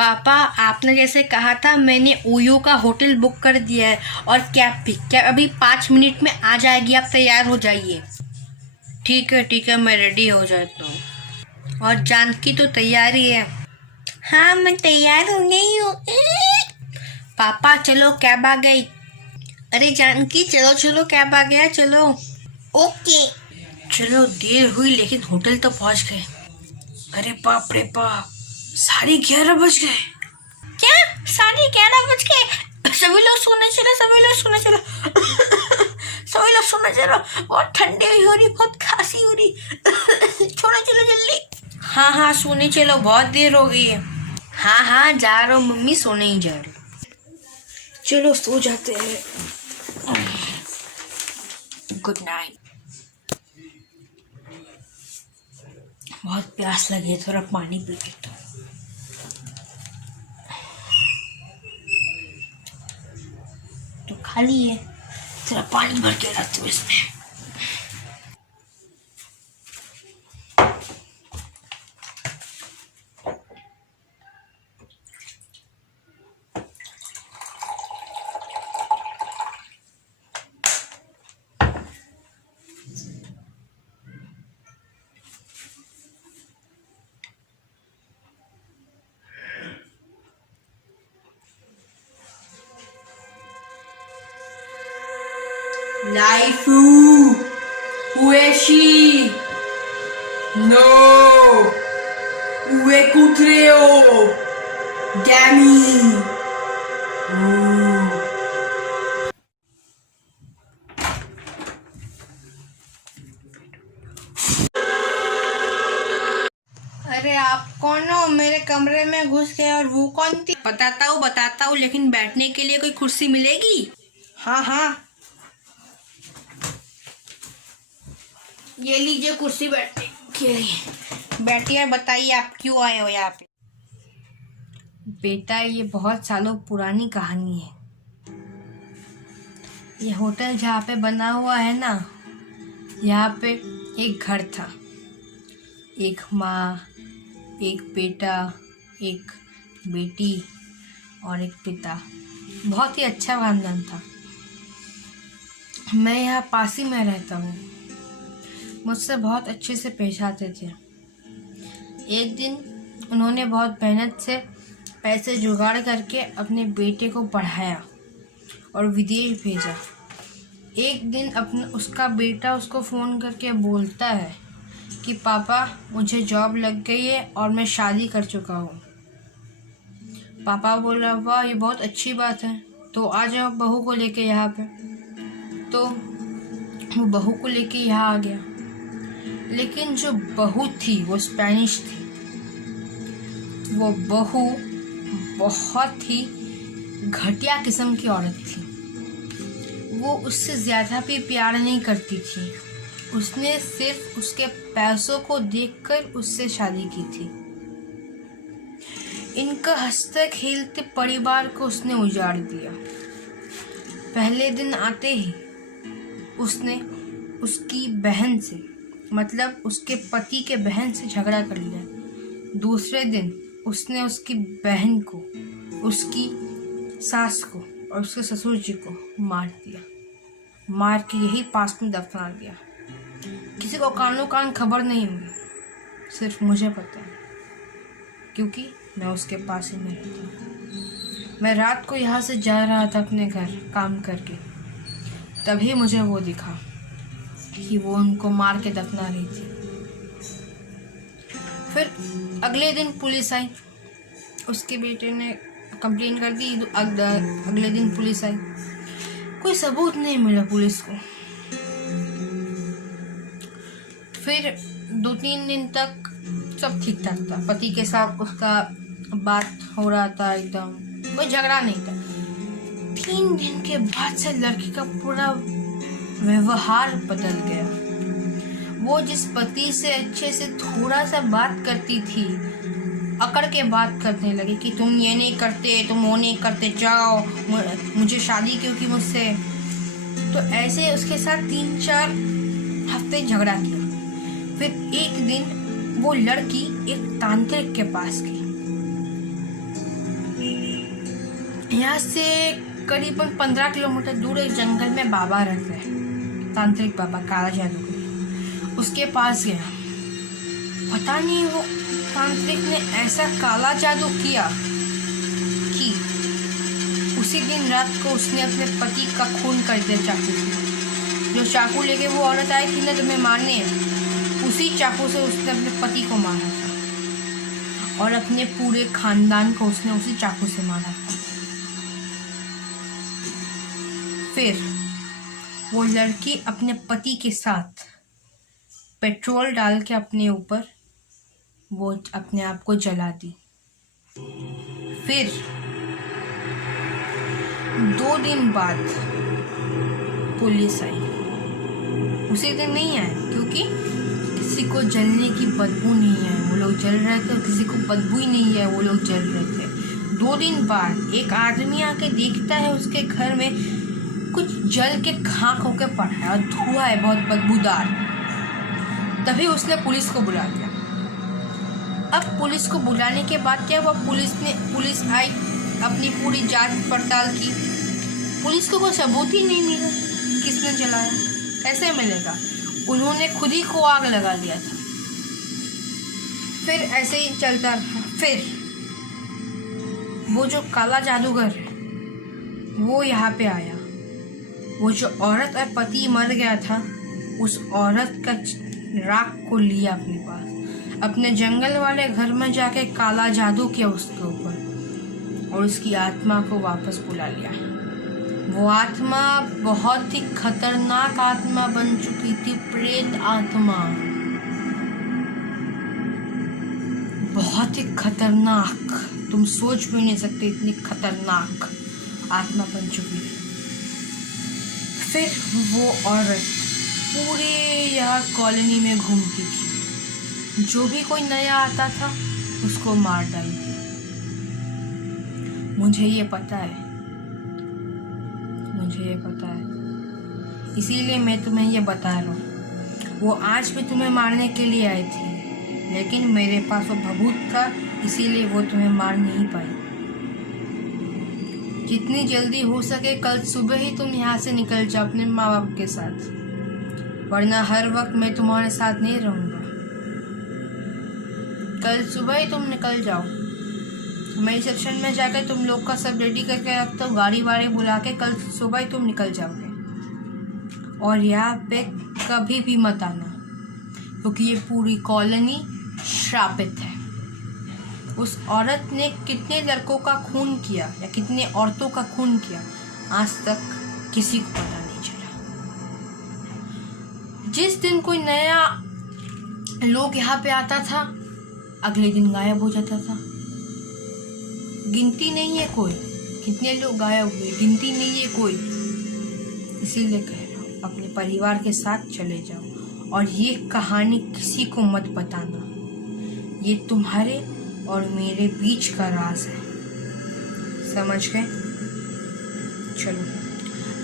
पापा, आपने जैसे कहा था मैंने ओयो का होटल बुक कर दिया है और कैब भी। क्या अभी 5 मिनट में आ जाएगी? आप तैयार हो जाइए। ठीक है, मैं रेडी हो जाता हूँ। और जानकी तो तैयार ही है। हाँ, मैं तैयार हो गई हूँ। पापा चलो, कैब आ गई। अरे जानकी, चलो चलो, कैब आ गया, चलो। ओके। चलो, देर हुई लेकिन होटल तो पहुँच गए। अरे बाप रे बाप, 11:30 बज गए। क्या? 11:30 बज गए? सभी लोग सोने चलो, सभी लोग सोने चलो। सभी लोग सोने चलो। बहुत ठंडी हो रही, बहुत खांसी हो रही। सोने चलो जल्दी। हाँ हाँ, सोने चलो, बहुत देर हो गई है। हाँ हाँ, जा रहा हूँ मम्मी, सोने ही जा रही हूँ। चलो सो जाते हैं। Good night. बहुत प्यास लगी है, थोड़ा पानी पी लेता हूँ। तो खाली है, थोड़ा पानी भर के रखती हूँ इसमें। Laifu, Ueshi, no, Uekutreo, Gami. अरे आप कौन हो? मेरे कमरे में घुस गए। और वो कौन थी? बताता हूँ, लेकिन बैठने के लिए कोई कुर्सी मिलेगी? हाँ हाँ, ये लीजिए कुर्सी बैठने के लिए। बैठिए, बताइए आप क्यों आए हो यहाँ पे? बेटा, ये बहुत सालों पुरानी कहानी है। ये होटल जहाँ पे बना हुआ है ना, यहाँ पे एक घर था। एक माँ, एक बेटा, एक बेटी और एक पिता। बहुत ही अच्छा खानदान था। मैं यहाँ पास ही में रहता हूँ। मुझसे बहुत अच्छे से पेश आते थे। एक दिन उन्होंने बहुत मेहनत से पैसे जुगाड़ करके अपने बेटे को पढ़ाया और विदेश भेजा। एक दिन उसका बेटा उसको फ़ोन करके बोलता है कि पापा, मुझे जॉब लग गई है और मैं शादी कर चुका हूँ। पापा बोला, वाह, ये बहुत अच्छी बात है, तो आ जाओ बहू को लेके यहाँ पे। तो वो बहू को लेके यहाँ आ गया। लेकिन जो बहू थी वो स्पेनिश थी। वो बहू बहुत ही घटिया किस्म की औरत थी। वो उससे ज़्यादा भी प्यार नहीं करती थी। उसने सिर्फ उसके पैसों को देखकर उससे शादी की थी। इनका हंसते खेलते परिवार को उसने उजाड़ दिया। पहले दिन आते ही उसने उसकी बहन से, मतलब उसके पति के बहन से झगड़ा कर लिया। दूसरे दिन उसने उसकी बहन को, उसकी सास को और उसके ससुर जी को मार दिया। मार के यही पास में दफना दिया। किसी को कानो कान खबर नहीं हुई, सिर्फ मुझे पता है, क्योंकि मैं उसके पास ही में रहता हूँ। मैं रात को यहाँ से जा रहा था अपने घर काम करके, तभी मुझे वो दिखा कि वो उनको मार के दफना रही थी। फिर अगले दिन पुलिस आई। उसके बेटे ने कंप्लेन कर दी। अगले दिन पुलिस आई। कोई सबूत नहीं मिला पुलिस को। फिर 2-3 दिन तक सब ठीक ठाक था। पति के साथ उसका बात हो रहा था, एकदम कोई झगड़ा नहीं था। 3 दिन के बाद से लड़की का पूरा व्यवहार बदल गया। वो जिस पति से अच्छे से थोड़ा सा बात करती थी, अकड़ के बात करने लगी कि तुम ये नहीं करते, तुम वो नहीं करते, जाओ, मुझे शादी क्यों की मुझसे। तो ऐसे उसके साथ 3-4 हफ्ते झगड़ा किया। फिर एक दिन वो लड़की एक तांत्रिक के पास गई। यहाँ से करीबन 15 किलोमीटर दूर एक जंगल में बाबा रहते हैं, तांत्रिक बाबा, काला जादूगर। उसके पास गया। पता नहीं वो तांत्रिक ने ऐसा काला जादू किया कि उसी दिन रात को उसने अपने पति का खून कर दिया चाकू से। जो चाकू लेके वो औरत आई थी ना तुम्हें मारने, उसी चाकू से उसने अपने पति को मारा था और अपने पूरे खानदान को उसने उसी चाकू से मारा था। फिर वो लड़की अपने पति के साथ पेट्रोल डाल के अपने ऊपर वो अपने आप को जला दी। फिर 2 दिन बाद पुलिस आई। उसी दिन नहीं आए क्योंकि किसी को जलने की बदबू नहीं आई। वो लोग जल रहे थे, किसी को बदबू ही नहीं है, वो लोग जल रहे थे। 2 दिन बाद एक आदमी आके देखता है उसके घर में कुछ जल के खाक होके पड़ा है और धुआं है बहुत बदबूदार। तभी उसने पुलिस को बुला दिया। अब पुलिस को बुलाने के बाद क्या हुआ, पुलिस आई, अपनी पूरी जांच पड़ताल की। पुलिस को कोई सबूत ही नहीं मिला किसने जलाया, कैसे मिलेगा। उन्होंने खुद ही को आग लगा दिया था। फिर ऐसे ही चलता रहा। फिर वो जो काला जादूगर है वो यहाँ पे आया। वो जो औरत और पति मर गया था, उस औरत का राख को लिया अपने पास, अपने जंगल वाले घर में जाके काला जादू किया उसके ऊपर और उसकी आत्मा को वापस बुला लिया। वो आत्मा बहुत ही खतरनाक आत्मा बन चुकी थी, प्रेत आत्मा, बहुत ही खतरनाक। तुम सोच भी नहीं सकते इतनी खतरनाक आत्मा बन चुकी थी। फिर वो औरत पूरे यहाँ कॉलोनी में घूमती थी। जो भी कोई नया आता था उसको मार डालती। मुझे ये पता है, इसीलिए मैं तुम्हें ये बता रहा हूँ। वो आज भी तुम्हें मारने के लिए आई थी, लेकिन मेरे पास वो भभूत था, इसीलिए वो तुम्हें मार नहीं पाई। जितनी जल्दी हो सके कल सुबह ही तुम यहाँ से निकल जाओ अपने माँ बाप के साथ, वरना हर वक्त मैं तुम्हारे साथ नहीं रहूँगा। कल सुबह ही तुम निकल जाओ। मैं रिसेप्शन में जाकर तुम लोग का सब रेडी करके रखता हूँ, गाड़ी वाड़ी बुला के कल सुबह ही तुम निकल जाओगे। और यहाँ पे कभी भी मत आना, क्योंकि ये पूरी कॉलोनी श्रापित है। उस औरत ने कितने लड़कों का खून किया या कितने औरतों का खून किया, आज तक किसी को पता नहीं चला। जिस दिन कोई नया लोग यहाँ पे आता था, अगले दिन गायब हो जाता था। गिनती नहीं है कोई कितने लोग गायब हुए, गिनती नहीं है कोई। इसीलिए कह रहा हूँ अपने परिवार के साथ चले जाओ और ये कहानी किसी को मत बताना। ये तुम्हारे और मेरे बीच का राज है, समझ गए? चलो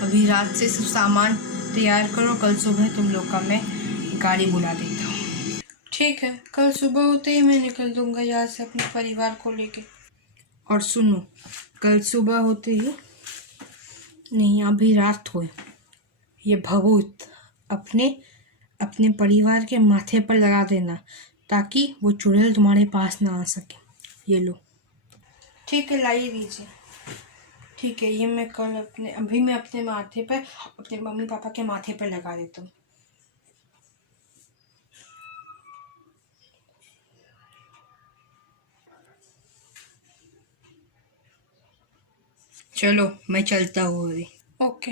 अभी रात से सब सामान तैयार करो, कल सुबह तुम लोग का मैं गाड़ी बुला देता हूँ। ठीक है, कल सुबह होते ही मैं निकल दूंगा यहाँ से अपने परिवार को लेके। और सुनो, कल सुबह होते ही नहीं, अभी रात हो, ये भभूत अपने परिवार के माथे पर लगा देना, ताकि वो चुड़ैल तुम्हारे पास ना आ सके। ये लो। ठीक है, लाइए दीजिए। ठीक है, ये मैं अभी मैं अपने माथे पर, अपने मम्मी पापा के माथे पर लगा देता हूँ। चलो मैं चलता हूँ अभी। ओके।